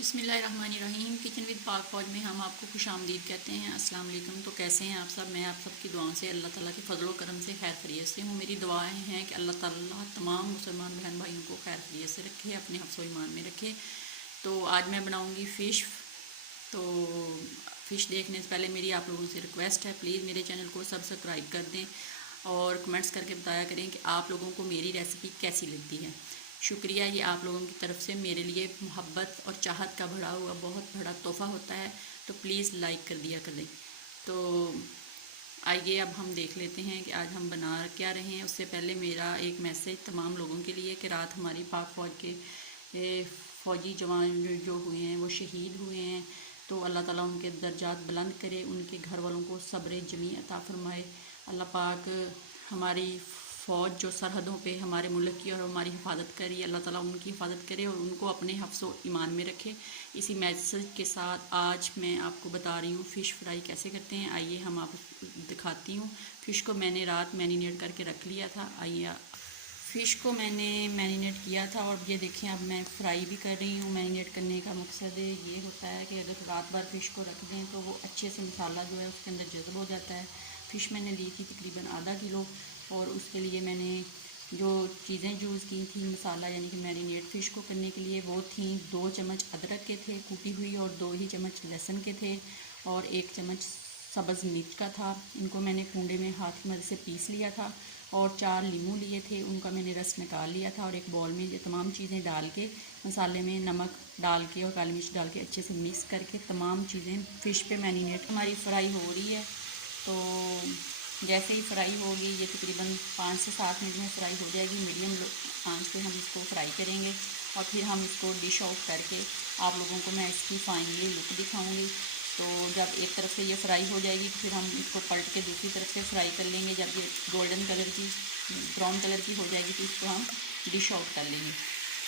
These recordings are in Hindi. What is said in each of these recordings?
बिस्मिल्लाहिर्रहमानिर्रहीम। किचन विद पाक फौज में हम आपको खुशामदीद कहते हैं। अस्सलाम वालेकुम। तो कैसे हैं आप सब? मैं आप सब की दुआओं से अल्लाह ताला के फजल करम से खैर खैरियत से हूँ। मेरी दुआएं हैं कि अल्लाह ताला तमाम मुसलमान बहन भाइयों को खैर खैरियत से रखे, अपने हफ्ज़ ईमान में रखे। तो आज मैं बनाऊँगी फ़िश। तो फ़िश देखने से पहले मेरी आप लोगों से रिक्वेस्ट है, प्लीज़ मेरे चैनल को सब्सक्राइब कर दें और कमेंट्स करके बताया करें कि आप लोगों को मेरी रेसिपी कैसी लगती है। शुक्रिया, ये आप लोगों की तरफ से मेरे लिए मोहब्बत और चाहत का बढ़ा हुआ बहुत बड़ा तोहफ़ा होता है। तो प्लीज़ लाइक कर दिया करें। तो आइए अब हम देख लेते हैं कि आज हम बना क्या रहे हैं। उससे पहले मेरा एक मैसेज तमाम लोगों के लिए कि रात हमारी पाक फ़ौज के फ़ौजी जवान जो हुए हैं वो शहीद हुए हैं। तो अल्लाह ताला उनके दर्जात बुलंद करे, उनके घर वालों को सब्र जमी अता फरमाए। अल्लाह पाक हमारी फ़ौज जो सरहदों पे हमारे मुल्क की और हमारी हिफाजत करी, अल्लाह ताला उनकी हिफाजत करे और उनको अपने हफ्ज़ ईमान में रखे। इसी मैसेज के साथ आज मैं आपको बता रही हूँ फ़िश फ्राई कैसे करते हैं। आइए हम आपको दिखाती हूँ। फ़िश को मैंने रात मैरिनेट करके रख लिया था। आइए, फ़िश को मैंने मैरिनेट किया था और ये देखें अब मैं फ्राई भी कर रही हूँ। मैरिनेट करने का मकसद ये होता है कि अगर रात भर फ़िश को रख दें तो वो अच्छे से मसाला जो है उसके अंदर जज़ब हो जाता है। फ़िश मैंने ली थी तकरीबन आधा किलो और उसके लिए मैंने जो चीज़ें यूज़ की थी मसाला यानी कि मैरिनेट फ़िश को करने के लिए, वो थी 2 चम्मच अदरक के थे कूटी हुई और 2 ही चम्मच लहसुन के थे और 1 चम्मच सब्ज़ मिर्च का था। इनको मैंने कूंडे में हाथ की मदद से पीस लिया था और 4 नींबू लिए थे, उनका मैंने रस निकाल लिया था और एक बॉल में ये तमाम चीज़ें डाल के मसाले में नमक डाल के और काली मिर्च डाल के अच्छे से मिक्स करके तमाम चीज़ें फ़िश पे मैरिनेट हमारी फ्राई हो रही है। तो जैसे ही फ्राई होगी ये तकरीबन 5 से 7 मिनट में फ्राई हो जाएगी। मीडियम आंच पे हम इसको फ्राई करेंगे और फिर हम इसको डिश आउट करके आप लोगों को मैं इसकी फाइनली लुक दिखाऊंगी। तो जब एक तरफ से ये फ्राई हो जाएगी फिर हम इसको पलट के दूसरी तरफ से फ्राई कर लेंगे। जब ये गोल्डन कलर की ब्राउन कलर की हो जाएगी तो इसको हम डिश आउट कर लेंगे।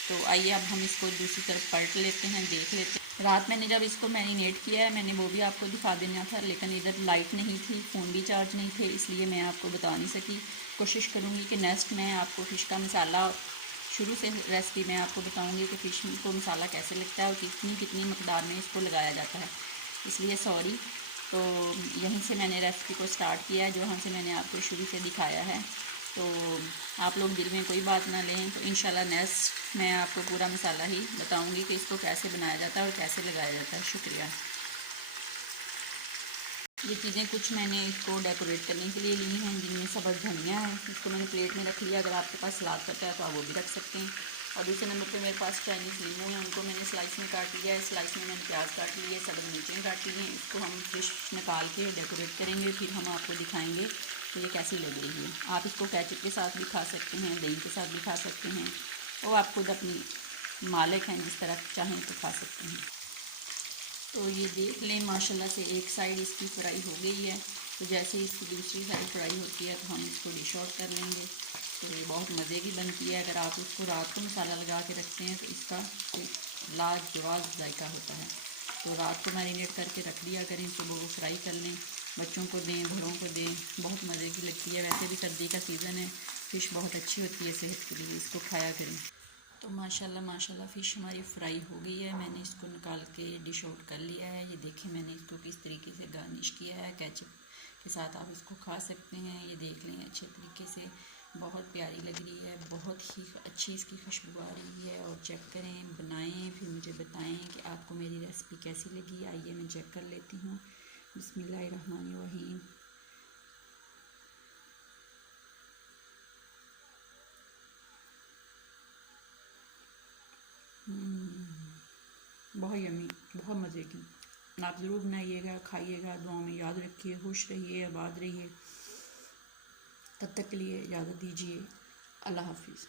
तो आइए अब हम इसको दूसरी तरफ पलट लेते हैं, देख लेते हैं। रात मैंने जब इसको मैरिनेट किया है मैंने वो भी आपको दिखा देना था, लेकिन इधर लाइट नहीं थी, फ़ोन भी चार्ज नहीं थे, इसलिए मैं आपको बता नहीं सकी। कोशिश करूँगी कि नेक्स्ट मैं आपको फ़िश का मसाला शुरू से रेसिपी मैं आपको बताऊँगी कि फ़िश को मसाला कैसे लगता है और कितनी कितनी मकदार में इसको लगाया जाता है, इसलिए सॉरी। तो यहीं से मैंने रेसिपी को स्टार्ट किया है, जहाँ से मैंने आपको शुरू से दिखाया है। तो आप लोग दिल में कोई बात ना लें। तो इंशाल्लाह नेक्स्ट मैं आपको पूरा मसाला ही बताऊंगी कि इसको कैसे बनाया जाता है और कैसे लगाया जाता है। शुक्रिया। ये चीज़ें कुछ मैंने इसको डेकोरेट करने के लिए ली हैं, जिनमें सब्ज़ धनिया है, इसको मैंने प्लेट में रख लिया। अगर आपके पास सलाद करता है तो आप वो भी रख सकते हैं। और दूसरे नंबर पे मेरे पास चाइनीज़ लीमू है, उनको मैंने स्लाइस में काट लिया है। स्लाइस में मैंने प्याज काट ली है, सब्ज़ मिर्चें काट ली हैं। इसको हम फ़िश निकाल के डेकोरेट करेंगे, फिर हम आपको दिखाएँगे तो ये कैसी लग रही है। आप इसको केचप के साथ भी खा सकते हैं, दही के साथ भी खा सकते हैं, वो आप खुद अपनी मालिक हैं, जिस तरह चाहें तो खा सकते हैं। तो ये देख लें माशाल्लाह से एक साइड इसकी फ्राई हो गई है। तो जैसे ही इसकी दूसरी साइड फ्राई होती है तो हम इसको डिश आउट कर लेंगे। तो ये बहुत मज़े की बनती है। अगर आप इसको रात को मसाला लगा के रखते हैं तो इसका लाजवाब जायका होता है। तो रात को मैरिनेट करके रख दिया करें, सुबह वो फ्राई कर लें, बच्चों को दें, बड़ों को दें, बहुत मज़े की लगती है। वैसे भी सर्दी का सीज़न है, फ़िश बहुत अच्छी होती है सेहत के लिए, इसको खाया करें। तो माशाल्लाह माशाल्लाह फ़िश हमारी फ्राई हो गई है। मैंने इसको निकाल के डिश आउट कर लिया है। ये देखें मैंने इसको किस तरीके से गार्निश किया है, केचप के साथ आप इसको खा सकते हैं। ये देख लें अच्छे तरीके से, बहुत प्यारी लग रही है, बहुत ही अच्छी इसकी खुशबू आ रही है। और चेक करें, बनाएं, फिर मुझे बताएं कि आपको मेरी रेसिपी कैसी लगी। आइए मैं चेक कर लेती हूँ। बिस्मिल्लाहिर्रहमानिर्रहीम। बहुत यमी, बहुत मज़े की। आप ज़रूर बनाइएगा, खाइएगा, दुआ में याद रखिए, खुश रहिए, आबाद रहिए। तब तक के लिए इजाज़त दीजिए। अल्लाह हाफिज़।